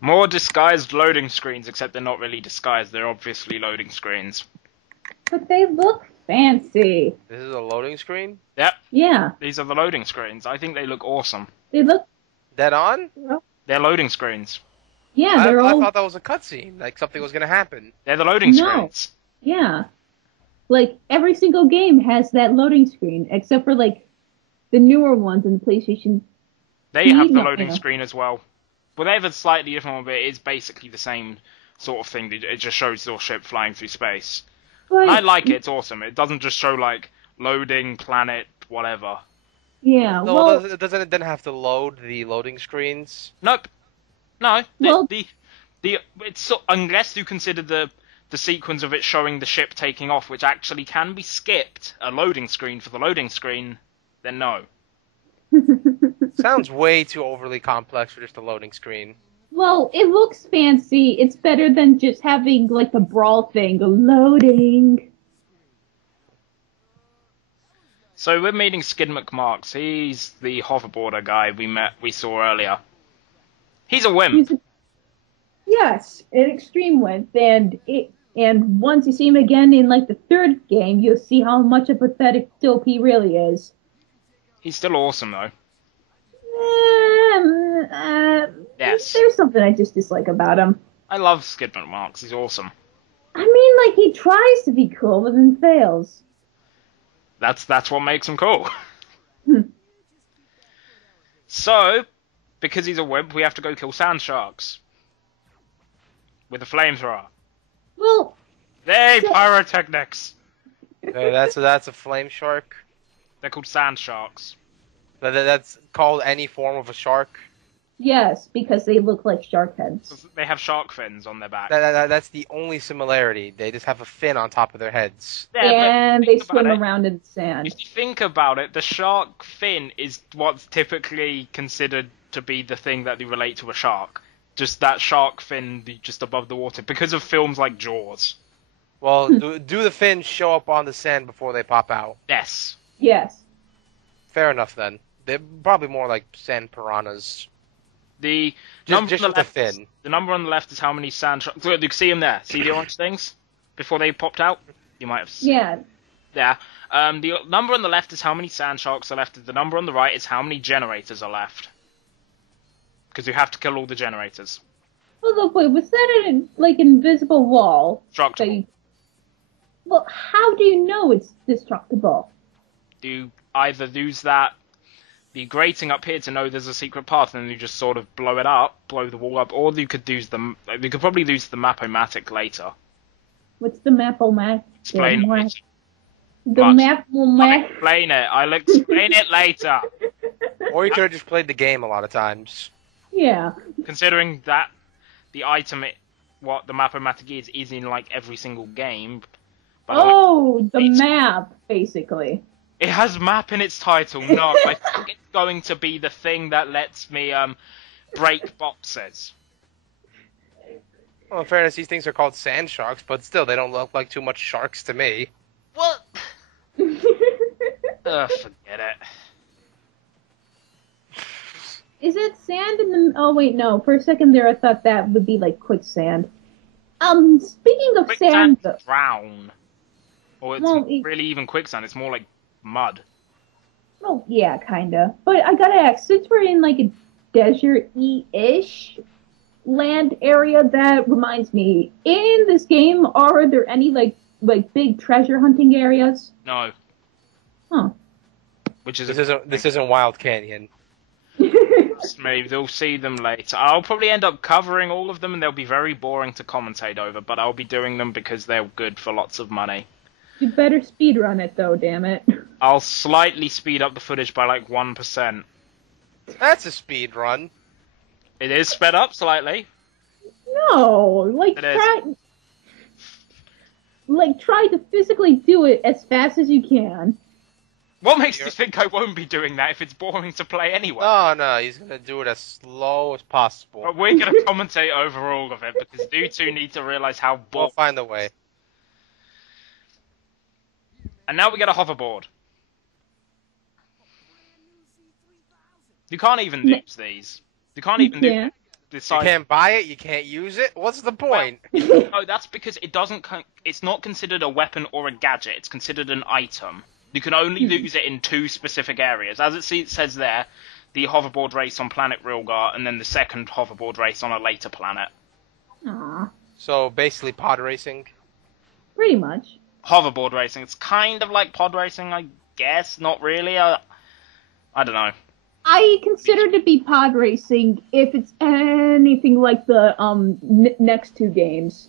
More disguised loading screens, except they're not really disguised. They're obviously loading screens. But they look fancy. This is a loading screen? Yep, Yeah, these are the loading screens. I think they look awesome. they look. Dead on? Well, They're loading screens. yeah, I, they're I all. thought that was a cutscene, like something was gonna happen. They're the loading No, screens. yeah. Like every single game has that loading screen, except for like the newer ones in the PlayStation. They P, have the not, loading screen as well. Well, they have a slightly different one, but it is basically the same sort of thing. It just shows your ship flying through space. And I But like it. It's awesome. It doesn't just show, like, loading, planet, whatever. yeah, No, well, doesn't it then have to load the loading screens? Nope. No. well, It's unless you consider the sequence of it showing the ship taking off, which actually can be skipped, a loading screen for the loading screen, then no. Sounds way too overly complex for just a loading screen. well, it looks fancy. It's better than just having like the brawl thing, loading. So we're meeting Skid McMarks. He's the hoverboarder guy we saw earlier. He's a wimp. Yes, an extreme wimp, and once you see him again in like the third game, you'll see how much a pathetic dope he really is. He's still awesome though. Um, uh, Yes. there's something I just dislike about him. I love Skid McMarks. He's awesome. I mean, like he tries to be cool, but then fails. That's what makes him cool. Hmm. So, because he's a wimp, we have to go kill sand sharks with a flamethrower. Well, They so- pyrotechnics. That's a flame shark. They're called sand sharks. That's called any form of a shark. yes, because they look like shark heads. They have shark fins on their back. That's the only similarity. They just have a fin on top of their heads. Yeah, but And they think about swim it. around in the sand. If you think about it, the shark fin is what's typically considered to be the thing that they relate to a shark. Just that shark fin just above the water, because of films like Jaws. Well, do the fins show up on the sand before they pop out? Yes. Yes. Fair enough then. They're probably more like sand piranhas. The Just, number just on with the the left. fin. The number on the left is how many sand sharks. Look, you can see them there. See the orange things before they popped out. You might have seen. Yeah. Yeah. The number on the left is how many sand sharks are left. The number on the right is how many generators are left. Because you have to kill all the generators. Oh, look, wait, was that like invisible wall? Destructible. that you- Well, how do you know it's destructible? You either use the grating up here to know there's a secret path, and then you just sort of blow it up, blow the wall up, or you could use the. You could probably use the Map-O-Matic later. What's the map-o-matic? Explain it later. The I'll map-o-matic. explain it. I'll explain it later. Or you could have just played the game a lot of times. Yeah. Considering that the item, what the Map-O-Matic is in like every single game. But Oh, the it's- map, basically. it has map in its title. No, I think it's going to be the thing that lets me break boxes. Well, in fairness, these things are called sand sharks, but still, they don't look like too much sharks to me. What? Forget it. Is it sand in the... Oh, wait, no. For a second there, I thought that would be like quicksand. Speaking of sand... Quicksand drown. Or it's Well, really even quicksand. It's more like mud. Oh, yeah, kinda. But I gotta ask, since we're in like a desert-y-ish land area, that reminds me, in this game, are there any like big treasure hunting areas? No. Huh. Which is This isn't Wild Canyon. maybe they'll see them later. I'll probably end up covering all of them, and they'll be very boring to commentate over. But I'll be doing them because they're good for lots of money. You better speedrun it, though, damn it. I'll slightly speed up the footage by like 1%. That's a speed run. It is sped up slightly. No, It is. try to physically do it as fast as you can. What makes you think I won't be doing that if it's boring to play anyway? Oh no, he's gonna do it as slow as possible. But we're going to commentate over all of it because you two need to realize how We'll boring. find a way. And now we get a hoverboard. You can't even use these. You can't even do. Yeah. You decide. can't buy it. You can't use it. What's the point? No, that's because it doesn't. It's not considered a weapon or a gadget. It's considered an item. You can only use it in 2 specific areas, as it says there: the hoverboard race on planet Rilgar, and then the second hoverboard race on a later planet. Aw, So basically, pod racing. pretty much. Hoverboard racing. It's kind of like pod racing, I guess. Not really. I don't know. I consider it to be pod racing if it's anything like the next 2 games.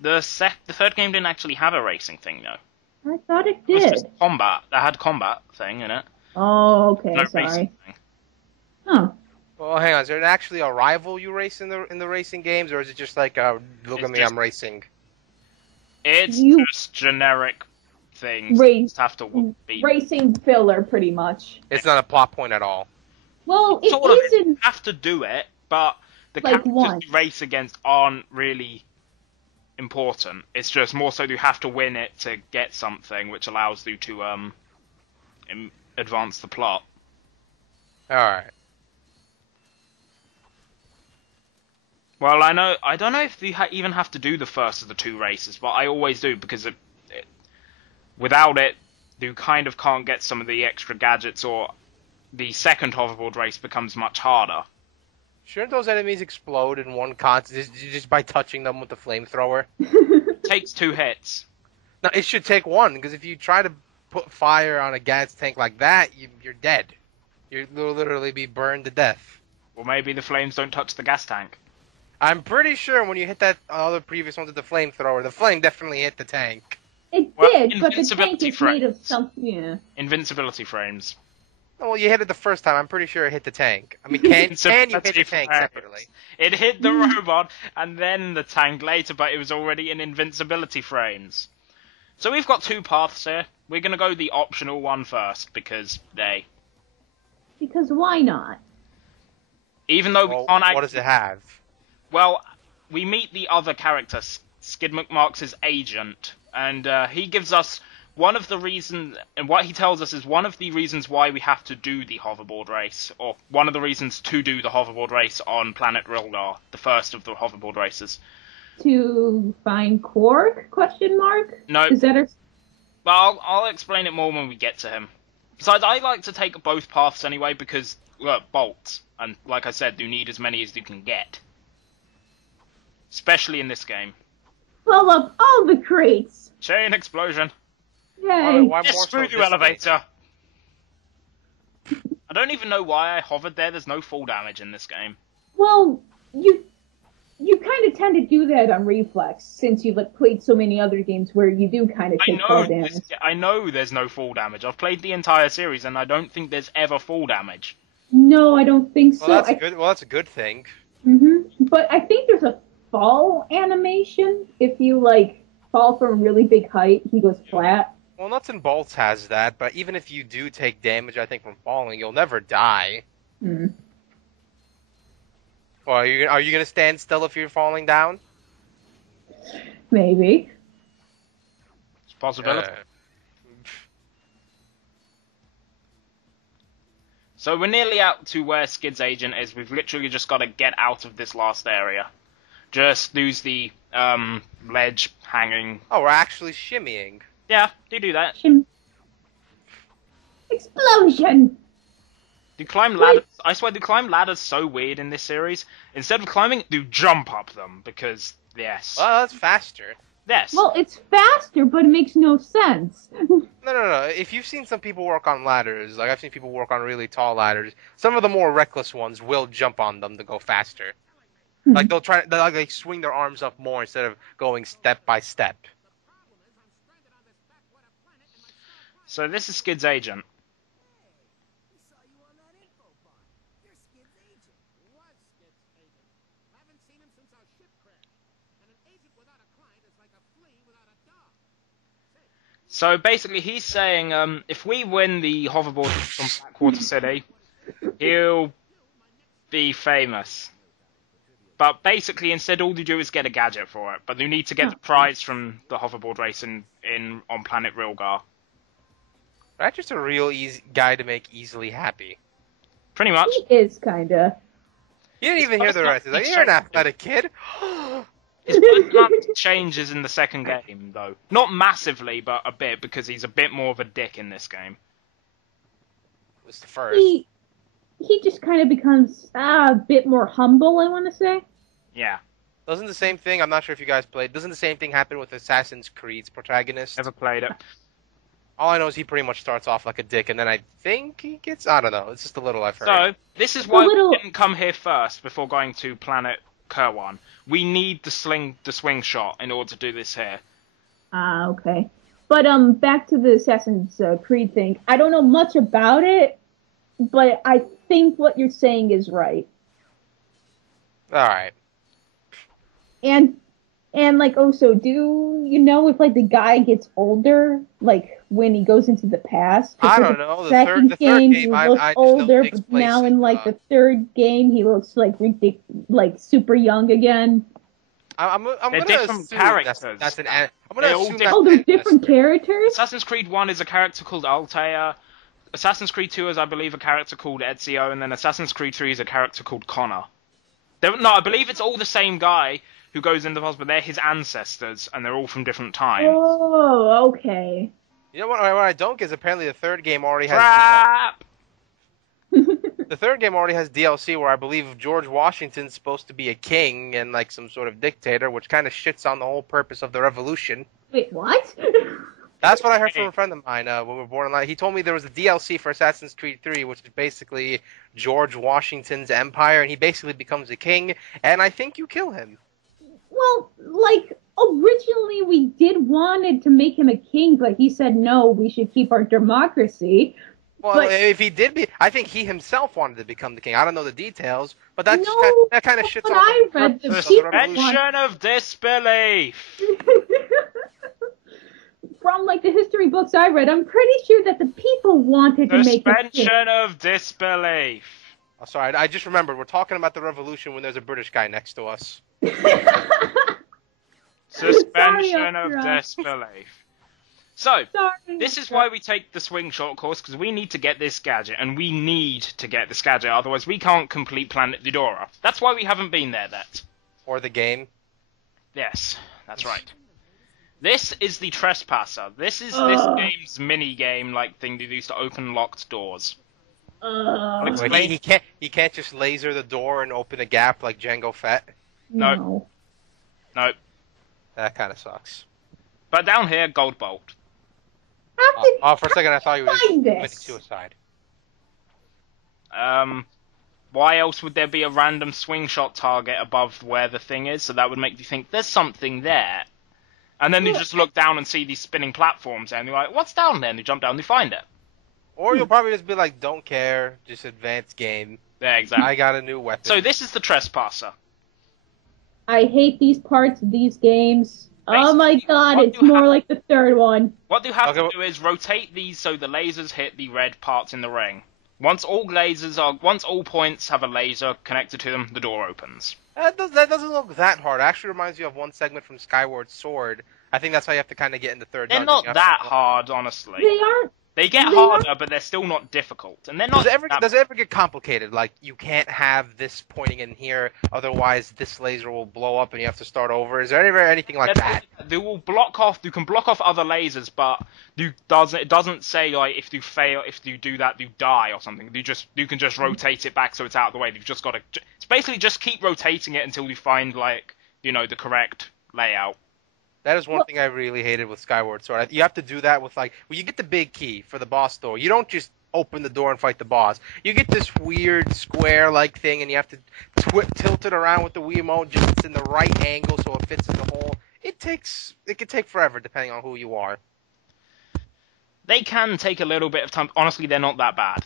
The third game didn't actually have a racing thing though. I thought it It was did. just combat. That had combat thing in it. Oh, okay, No sorry. racing thing. Oh, Well, hang on. Is there actually a rival you race in the racing games, or is it just like look It's at me, just- I'm racing? It's You- just generic things. Race- You just have to beat. racing filler, pretty much. It's not a plot point at all. Well, it Sort of, isn't. you have to do it, but the Like characters what? you race against aren't really important. It's just more so you have to win it to get something, which allows you to advance the plot. All right. Well, I don't know if you even have to do the first of the 2 races, but I always do because without it, you kind of can't get some of the extra gadgets, or the second hoverboard race becomes much harder. Shouldn't those enemies explode in one just by touching them with the flamethrower? It takes 2 hits. No, it should take 1, because if you try to put fire on a gas tank like that, you're dead. You'll literally be burned to death. Well, maybe the flames don't touch the gas tank. I'm pretty sure when you hit that other previous one with the flamethrower, the flame definitely hit the tank. It Well, did, but the tank invincibility is made of frames. something. Yeah. Invincibility frames. Oh, well, you hit it the first time. I'm pretty sure it hit the tank. I mean, can you hit the Invincibility tank frames. separately? It hit the robot and then the tank later, but it was already in invincibility frames. So we've got 2 paths here. We're going to go the optional one first, because Because why not? even though Well, we can't what does it have? Well, we meet the other character, Skid McMarks' agent, and he gives us one of the reasons, and what he tells us is one of the reasons why we have to do the hoverboard race, or one of the reasons to do the hoverboard race on planet Rilgar, the first of the hoverboard races. To find Quark? Question mark. No, Is that a... well, I'll explain it more when we get to him. Besides, I like to take both paths anyway, because, bolts, and like I said, you need as many as you can get. Especially in this game. Fill up all the crates. Chain explosion. Yay. Why Yes, more so through this the game? elevator. I don't even know why I hovered there. There's no fall damage in this game. Well, you kind of tend to do that on reflex since you've played so many other games where you do kind of take fall damage. I know there's no fall damage. I've played the entire series and I don't think there's ever fall damage. No, I don't think so. Well, that's a good thing. But I think there's a fall animation. If you fall from a really big height, he goes flat. Well, Nuts and Bolts has that, but even if you do take damage, I think, from falling, you'll never die. Hmm. Well, are you going to stand still if you're falling down? Maybe. It's a possibility. So we're nearly out to where Skid's agent is. We've literally just got to get out of this last area. Just use the ledge hanging. Oh, we're actually shimmying. Yeah, do that. Explosion! You climb ladders. I swear, you climb ladders so weird in this series. Instead of climbing, you jump up them because yes, Well, that's faster. yes. Well, it's faster, but it makes no sense. No. If you've seen some people work on ladders, like I've seen people work on really tall ladders, some of the more reckless ones will jump on them to go faster. Like they'll swing their arms up more instead of going step by step. So this is Skid's agent. So basically, he's saying if we win the hoverboard from Blackwater City, he'll be famous. But basically, instead, all you do is get a gadget for it. But you need to get the prize from the hoverboard race on planet Rilgar. That's just a real easy guy to make easily happy. Pretty much. He is kinda. You didn't even hear the rest. He's like, you're an athletic kid. His personality changes in the second game, though. Not massively, but a bit, because he's a bit more of a dick in this game. It's the first. He just kind of becomes a bit more humble, I want to say. Yeah. Doesn't the same thing, I'm not sure if you guys played, doesn't the same thing happen with Assassin's Creed's protagonist? Never played it. All I know is he pretty much starts off like a dick, and then I think he gets, I don't know, it's just a little I've heard. So, this is why we didn't come here first before going to Planet Kerwan. We need the swing shot in order to do this here. Okay. But back to the Assassin's Creed thing. I don't know much about it, but I think what you're saying is right. Alright. And like, also, do you know if like the guy gets older, like when he goes into the past? I don't know. The second game he looks older, but now in like the the third game he looks like super young again. I'm They're gonna different assume characters. that's an. I'm gonna assume Oh, they're different characters? Assassin's Creed 1 is a character called Altair. Assassin's Creed 2 is, I believe, a character called Ezio, and then Assassin's Creed 3 is a character called Connor. No, I believe it's all the same guy who goes into the hospital. They're his ancestors, and they're all from different times. Oh, okay. You know what I don't get is apparently the third game already has. Crap! The third game already has DLC where I believe George Washington's supposed to be a king and like some sort of dictator, which kind of shits on the whole purpose of the revolution. Wait, what? That's what I heard from a friend of mine when we were born online. He told me there was a DLC for Assassin's Creed 3, which is basically George Washington's empire, and he basically becomes a king, and I think you kill him. Well, like, originally we did wanted to make him a king, but he said, no, we should keep our democracy. Well, but, if he did I think he himself wanted to become the king. I don't know the details, but that kind of shits on I read the suspension of disbelief. From, like, the history books I read, I'm pretty sure that the people wanted to make him king. Suspension of disbelief. Oh, sorry, I just remembered. We're talking about the revolution when there's a British guy next to us. Suspension of disbelief. So, this is why we take the swing shot, of course, because we need to get this gadget, and we need to get this gadget, otherwise we can't complete Planet Eudora. That's why we haven't been there yet. Or the game. Yes, that's right. This is the Trespasser. This is this game's mini-game like thing that used to open locked doors. He can't just laser the door and open a gap like Jango Fett. No. Nope. That kind of sucks. But down here, Gold Bolt. For a second I thought you were committing suicide. Why else would there be a random swing shot target above where the thing is? So that would make you think there's something there. And then you just look down and see these spinning platforms, and you're like, what's down there? And you jump down and you find it. Or you'll probably just be like, don't care, just advanced game. Yeah, exactly. I got a new weapon. So this is the Trespasser. I hate these parts of these games. Basically, oh my god, it's more like the third one. What you have to do is rotate these so the lasers hit the red parts in the ring. Once all points have a laser connected to them, the door opens. That doesn't look that hard. It actually reminds you of one segment from Skyward Sword. I think that's how you have to kind of get in the third dungeon. They're not that hard, honestly. They aren't. They get harder, but they're still not difficult. And they're not. Does it ever get complicated? Like, you can't have this pointing in here, otherwise this laser will blow up and you have to start over. Is there ever anything like that? They will block off. You can block off other lasers, but it doesn't say like if you fail, if you do that, you die or something. You can just rotate it back so it's out of the way. You've just got to. It's basically just keep rotating it until you find the correct layout. That is one thing I really hated with Skyward Sword. You have to do that with you get the big key for the boss door. You don't just open the door and fight the boss. You get this weird square-like thing, and you have to tilt it around with the Wiimote just it's in the right angle so it fits in the hole. It could take forever depending on who you are. They can take a little bit of time. Honestly, they're not that bad.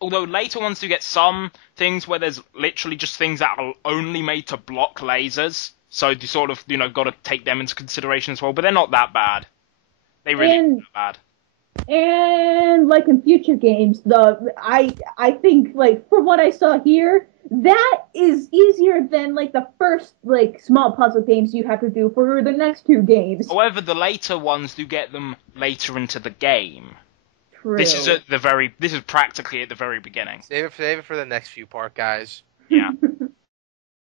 Although later ones do get some things where there's literally just things that are only made to block lasers. So you sort of, got to take them into consideration as well. But they're not that bad. They really aren't that bad. And, in future games, I think, from what I saw here, that is easier than, the first, small puzzle games you have to do for the next two games. However, the later ones do get them later into the game. True. This is practically at the very beginning. Save it for the next few part, guys.